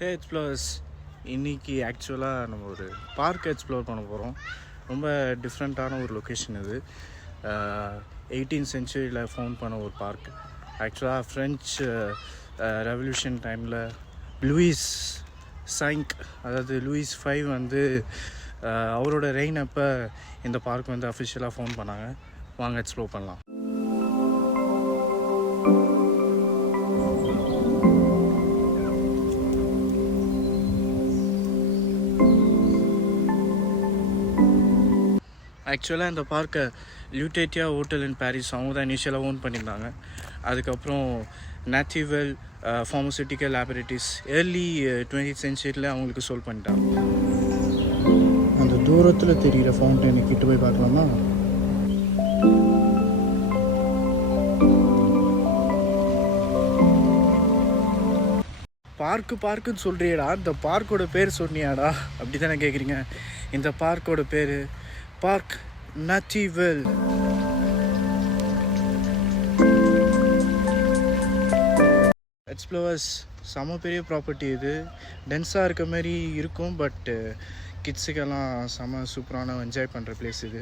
ஹே explores, இன்றைக்கி ஆக்சுவலாக நம்ம ஒரு பார்க் எக்ஸ்ப்ளோர் பண்ண போகிறோம். ரொம்ப டிஃப்ரெண்ட்டான ஒரு லொக்கேஷன் இது. 18th centuryயில் ஃபவுண்ட் பண்ண ஒரு பார்க். ஆக்சுவலாக ஃப்ரெஞ்ச் ரெவல்யூஷன் டைமில் லூயிஸ் சைங்க், அதாவது லூயிஸ் 5 வந்து அவரோட ரெயின் அப்போ இந்த பார்க் வந்து அஃபிஷியலாக ஃபவுண்ட் பண்ணாங்க. வாங்க எக்ஸ்ப்ளோர் பண்ணலாம். ஆக்சுவலாக இந்த பார்க்கை லுடேட்டியா ஹோட்டல் இன் பாரிஸ் அவங்க தான் இனிஷியலாக ஓன் பண்ணியிருந்தாங்க. அதுக்கப்புறம் நேச்சுவல் ஃபார்மசூட்டிக்கல் லேபரேட்டரிஸ் ஏர்லி 20th centuryயில் அவங்களுக்கு சோல்வ் பண்ணிட்டாங்க. அந்த தூரத்தில் தெரிகிற ஃபவுண்டைனை கிட்ட போய் பார்க்கலாமா? பார்க்குன்னு சொல்கிறியடா, இந்த பார்க்கோட பேர் சொன்னியாடா? அப்படி தானே கேட்குறீங்க. இந்த பார்க்கோட பேர் பார்க் நேச்சுவல். எக்ஸ்ப்ளோரர்ஸ், செம பெரிய ப்ராப்பர்ட்டி இது. டென்ஸாக இருக்க மாதிரி இருக்கும், பட் கிட்ஸுக்கெல்லாம் செம சூப்பரான என்ஜாய் பண்ணுற பிளேஸ் இது.